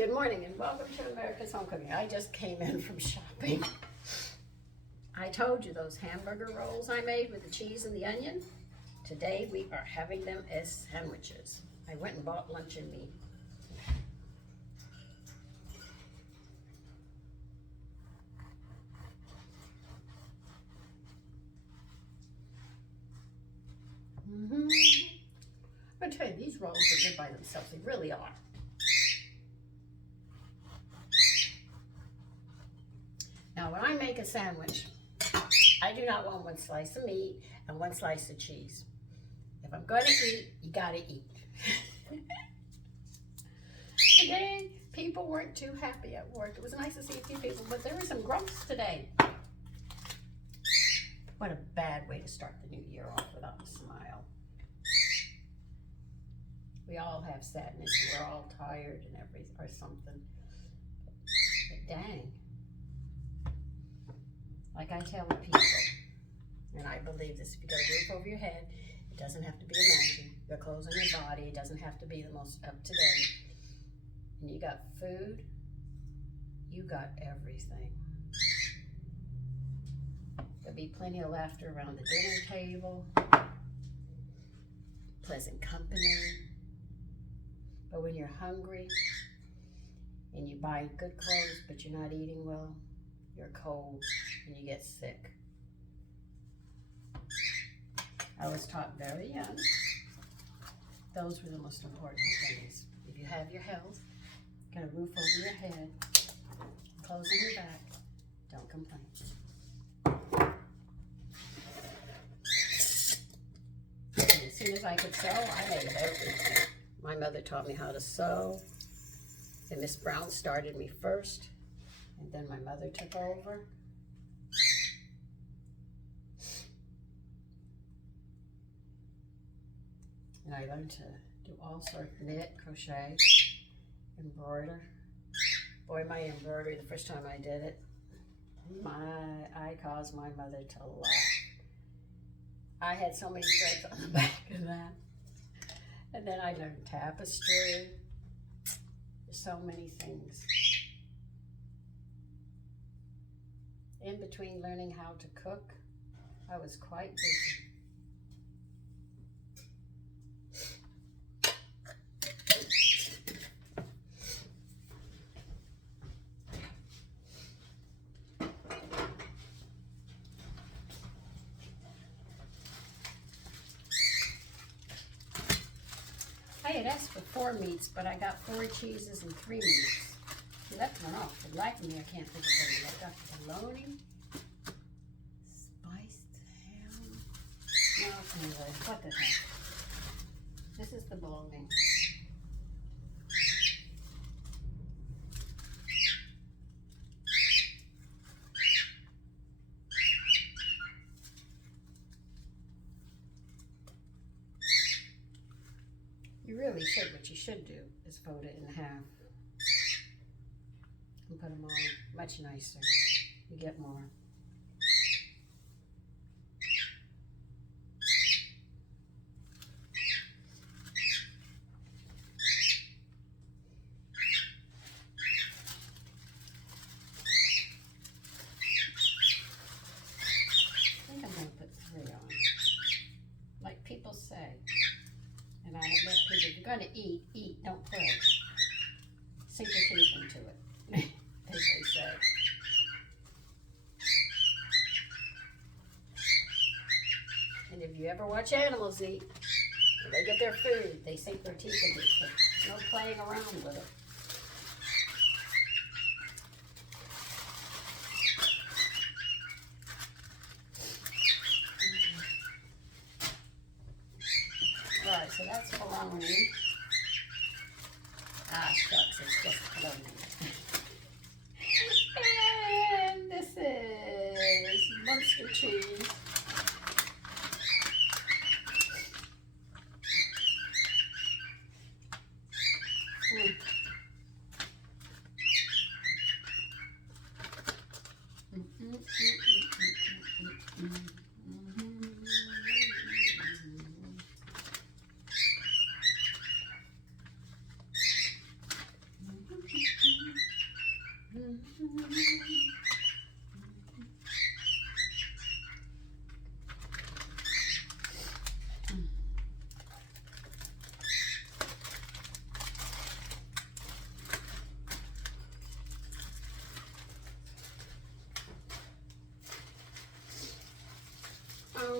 Good morning and welcome to America's Home Cooking. I just came in from shopping. I told you those hamburger rolls I made with the cheese and the onion. Today we are having them as sandwiches. I went and bought luncheon meat. I'm gonna tell you, these rolls are good by themselves. They really are. Now, when I make a sandwich, I do not want one slice of meat and one slice of cheese. If I'm going to eat, you gotta eat. Today, people weren't too happy at work. It was nice to see a few people, but there were some grumps today. What a bad way to start the new year off without a smile. We all have sadness. We're all tired and or something. But dang. Like I tell the people, and I believe this, if you got a roof over your head, it doesn't have to be amazing. Your clothes on your body, it doesn't have to be the most up-to-date. And you got food, you got everything. There'll be plenty of laughter around the dinner table, pleasant company. But when you're hungry and you buy good clothes, but you're not eating well, you're cold and you get sick. I was taught very young, those were the most important things. If you have your health, got a roof over your head, clothes on your back, don't complain. And as soon as I could sew, I made everything. My mother taught me how to sew, and Miss Brown started me first. And then my mother took over. And I learned to do all sorts of knit, crochet, embroider. Boy, my embroidery, the first time I did it, I caused my mother to laugh. I had so many threads on the back of that. And then I learned tapestry. There's so many things. In between learning how to cook, I was quite busy. I had asked for 4 meats, but I got 4 cheeses and 3 meats. You left one off. The black meat, I can't think of what I got. Bologna, spiced ham. No, anyway, what the heck? This is the bologna. You really should. What you should do is fold it in half. And put them on much nicer. You get more. I think I'm going to put 3 on. Like people say. And I let people, if you're going to eat, eat, don't play. Sink your teeth into it. As they say. And if you ever watch animals eat, when they get their food, they sink their teeth into it. No playing around with it. Alright, so that's bologna. Ah, shucks, it's just bologna. And this is Munster cheese.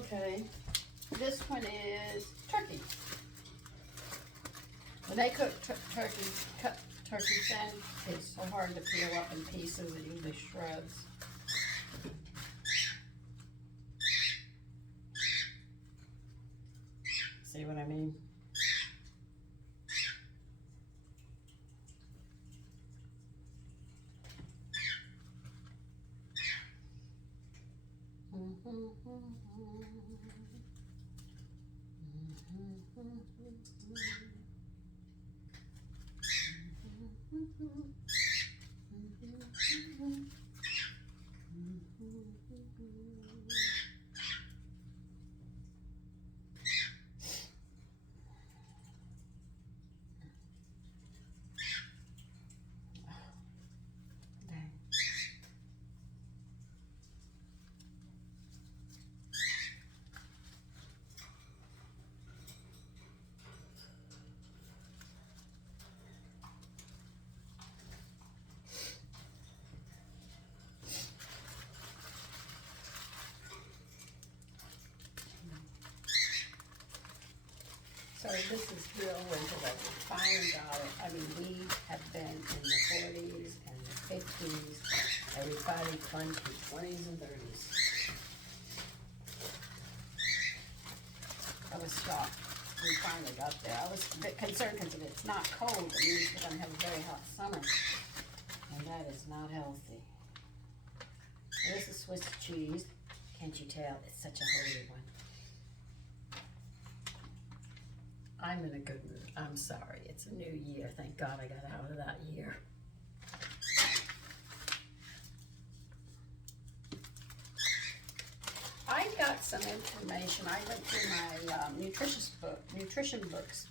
Okay, this one is turkey. When they cook turkey, cut turkey sand, it's so hard to peel up in pieces and usually shreds. See what I mean? So this is real winter weather. We finally got it. I mean, we have been in the 40s and the 50s, and we finally plunged to 20s and 30s. I was shocked. We finally got there. I was a bit concerned because if it's not cold, it means we're going to have a very hot summer. And that is not healthy. This is Swiss cheese. Can't you tell? It's such a holy one. I'm in a good mood. I'm sorry. It's a new year. Thank God I got out of that year. I got some information. I went through my nutrition books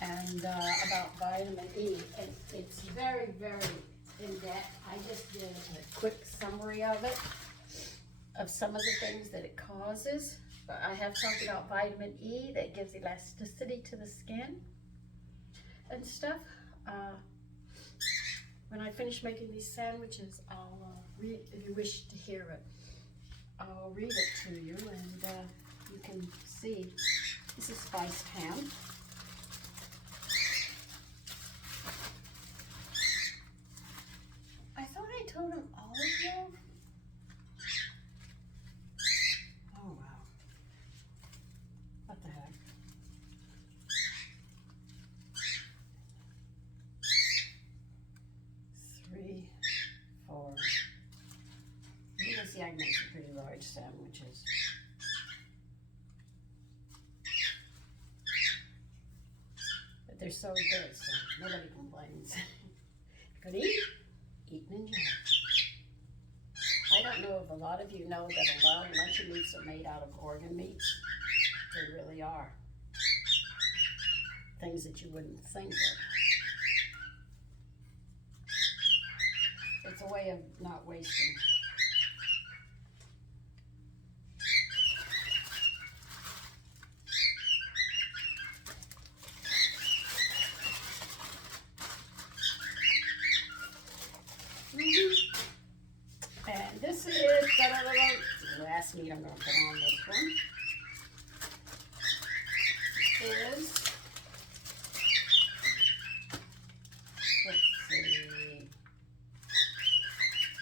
and about vitamin E. And it's very, very in depth. I just did a quick summary of it, of some of the things that it causes. But I have talked about vitamin E that gives elasticity to the skin and stuff. When I finish making these sandwiches, I'll read, if you wish to hear it, I'll read it to you and you can see. This is spiced ham. I thought I told them olive oil. Oh wow. What the heck? Three, four. You can see I can make some pretty large sandwiches. But they're so good, so nobody complains. You could eat and enjoy. I don't know if a lot of you know that a lot of luncheon meats are made out of organ meats. They really are. Things that you wouldn't think of. It's a way of not wasting. And this is the last meat I'm going to put on this one. Is, let's see,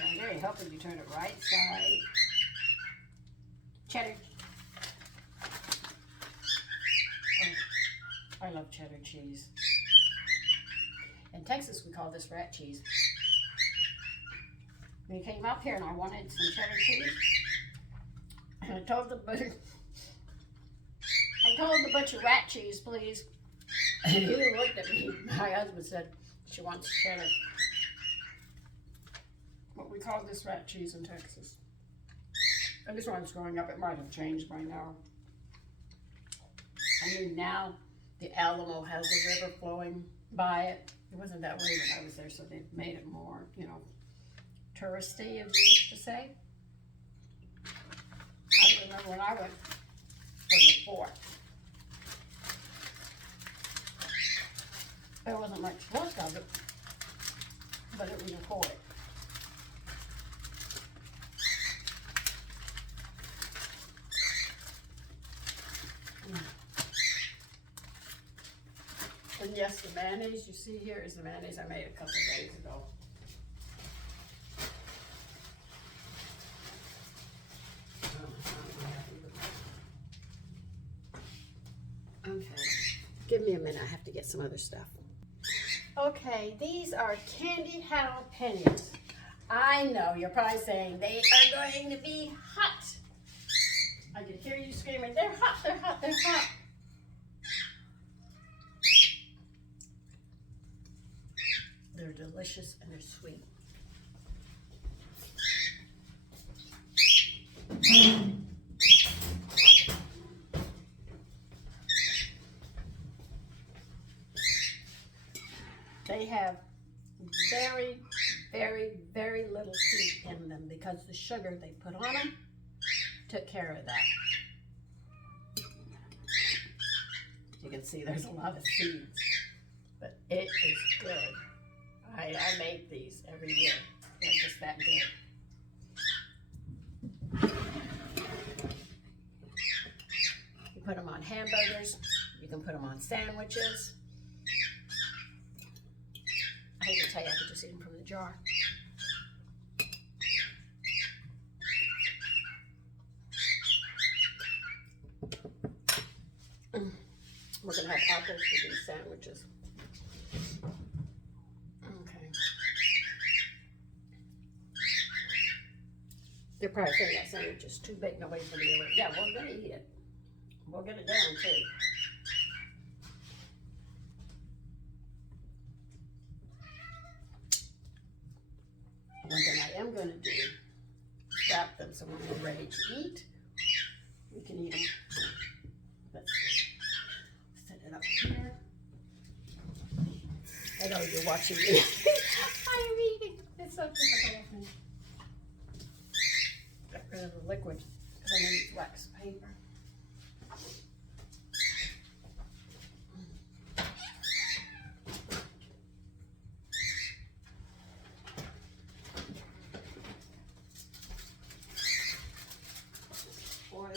I'm very hoping you turn it right side. Cheddar. Oh, I love cheddar cheese. In Texas, we call this rat cheese. We came up here and I wanted some cheddar cheese. And I told the butcher, rat cheese, please. And he looked at me. My husband said, she wants cheddar. But we call this rat cheese in Texas. And this one's growing up. It might have changed by now. I mean, now the Alamo has a river flowing by it. It wasn't that way when I was there, so they've made it more, you know, touristy, as you used to say. I remember when I went from the fort. There wasn't much left of it, but it was a fort. And yes, the mayonnaise you see here is the mayonnaise I made a couple of days ago. Okay, give me a minute, I have to get some other stuff. Okay, these are candied jalapenos. I know, you're probably saying they are going to be hot. I can hear you screaming, they're hot, they're hot, they're hot. They're delicious and they're sweet. They have very, very, very little heat in them because the sugar they put on them took care of that. You can see there's a lot of seeds, but it is good. I make these every year. They're just that good. You put them on hamburgers. You can put them on sandwiches. I hate to tell you, I could just eat them from the jar. We're going to have apples for these sandwiches. Okay. They're probably saying that sandwich is too big. Nobody's going to be able to. Yeah, we're going to eat it. We'll get it down too. One thing I am going to do is wrap them so when we're ready to eat, we can eat them. Let's see. Set it up here. I know you're watching me. I'm eating. It's so difficult for me. Get rid of the liquid because I'm going to use wax paper. Oil.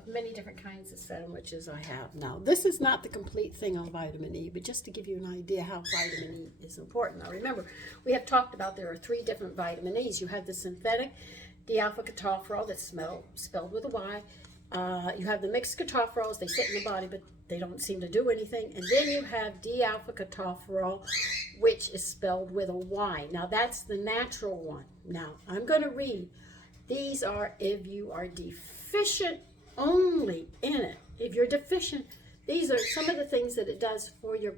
of many different kinds of sandwiches I have. Now, this is not the complete thing on vitamin E, but just to give you an idea how vitamin E is important. Now, remember, we have talked about there are 3 different vitamin E's. You have the synthetic D-alpha-ketopherol that's spelled with a Y. You have the mixed ketopherols. They sit in the body, but they don't seem to do anything. And then you have D-alpha-ketopherol, which is spelled with a Y. Now, that's the natural one. Now, I'm going to read. These are if you are deficient only in it. If you're deficient, these are some of the things that it does for your,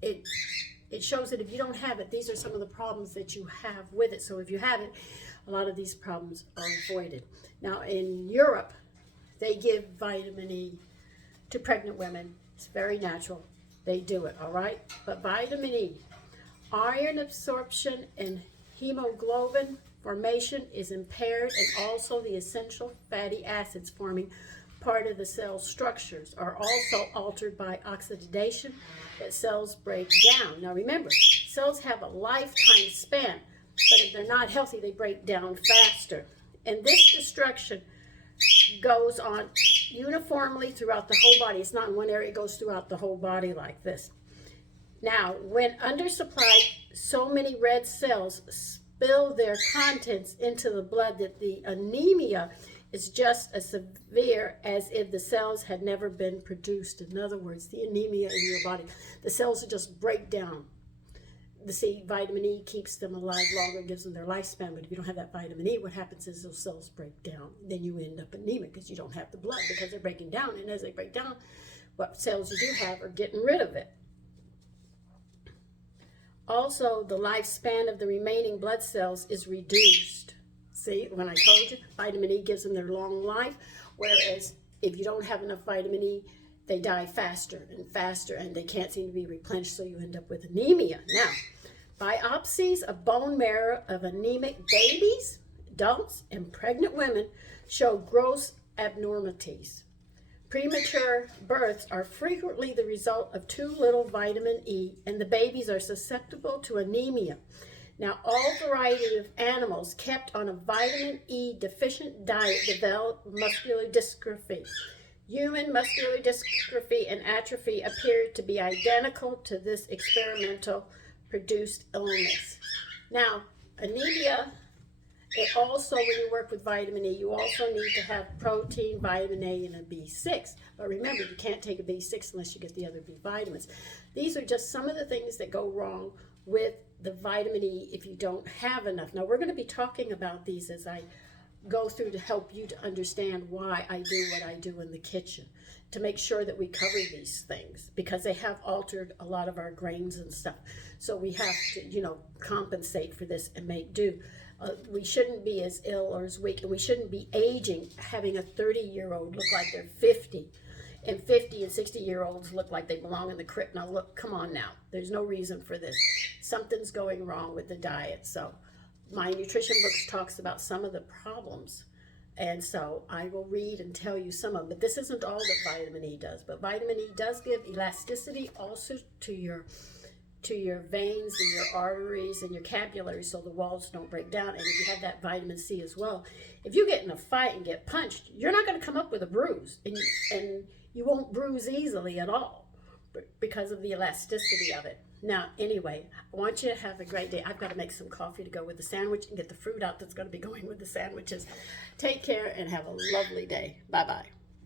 it shows that if you don't have it, these are some of the problems that you have with it. So if you have it, a lot of these problems are avoided. Now in Europe, they give vitamin E to pregnant women. It's very natural. They do it, all right? But vitamin E, iron absorption and hemoglobin formation is impaired, and also the essential fatty acids forming part of the cell's structures are also altered by oxidation that cells break down. Now remember, cells have a lifetime span, but if they're not healthy, they break down faster. And this destruction goes on uniformly throughout the whole body. It's not in one area, it goes throughout the whole body like this. Now, when undersupplied, so many red cells spill their contents into the blood that the anemia is just as severe as if the cells had never been produced. In other words, the anemia in your body, the cells will just break down. See, vitamin E keeps them alive longer, gives them their lifespan, but if you don't have that vitamin E, what happens is those cells break down. Then you end up anemic because you don't have the blood, because they're breaking down, and as they break down, what cells you do have are getting rid of it. Also, the lifespan of the remaining blood cells is reduced. See, when I told you, vitamin E gives them their long life, whereas if you don't have enough vitamin E, they die faster and faster, and they can't seem to be replenished, so you end up with anemia. Now, biopsies of bone marrow of anemic babies, adults, and pregnant women show gross abnormalities. Premature births are frequently the result of too little vitamin E, and the babies are susceptible to anemia. Now, all variety of animals kept on a vitamin E deficient diet develop muscular dystrophy. Human muscular dystrophy and atrophy appear to be identical to this experimental produced illness. Now, anemia, it also, when you work with vitamin E, you also need to have protein, vitamin A, and a B6. But remember, you can't take a B6 unless you get the other B vitamins. These are just some of the things that go wrong with the vitamin E if you don't have enough. Now, we're going to be talking about these as I go through to help you to understand why I do what I do in the kitchen, to make sure that we cover these things, because they have altered a lot of our grains and stuff. So we have to, compensate for this and make do. We shouldn't be as ill or as weak, and we shouldn't be aging, having a 30-year-old look like they're 50, and 50 and 60-year-olds look like they belong in the crypt. Now look, come on now. There's no reason for this. Something's going wrong with the diet. So my nutrition books talks about some of the problems, and so I will read and tell you some of them. But this isn't all that vitamin E does. But vitamin E does give elasticity also to your veins and your arteries and your capillaries, so the walls don't break down. And if you have that vitamin C as well, if you get in a fight and get punched, you're not going to come up with a bruise, and you won't bruise easily at all because of the elasticity of it. Now, anyway, I want you to have a great day. I've got to make some coffee to go with the sandwich and get the fruit out that's going to be going with the sandwiches. Take care and have a lovely day. Bye-bye.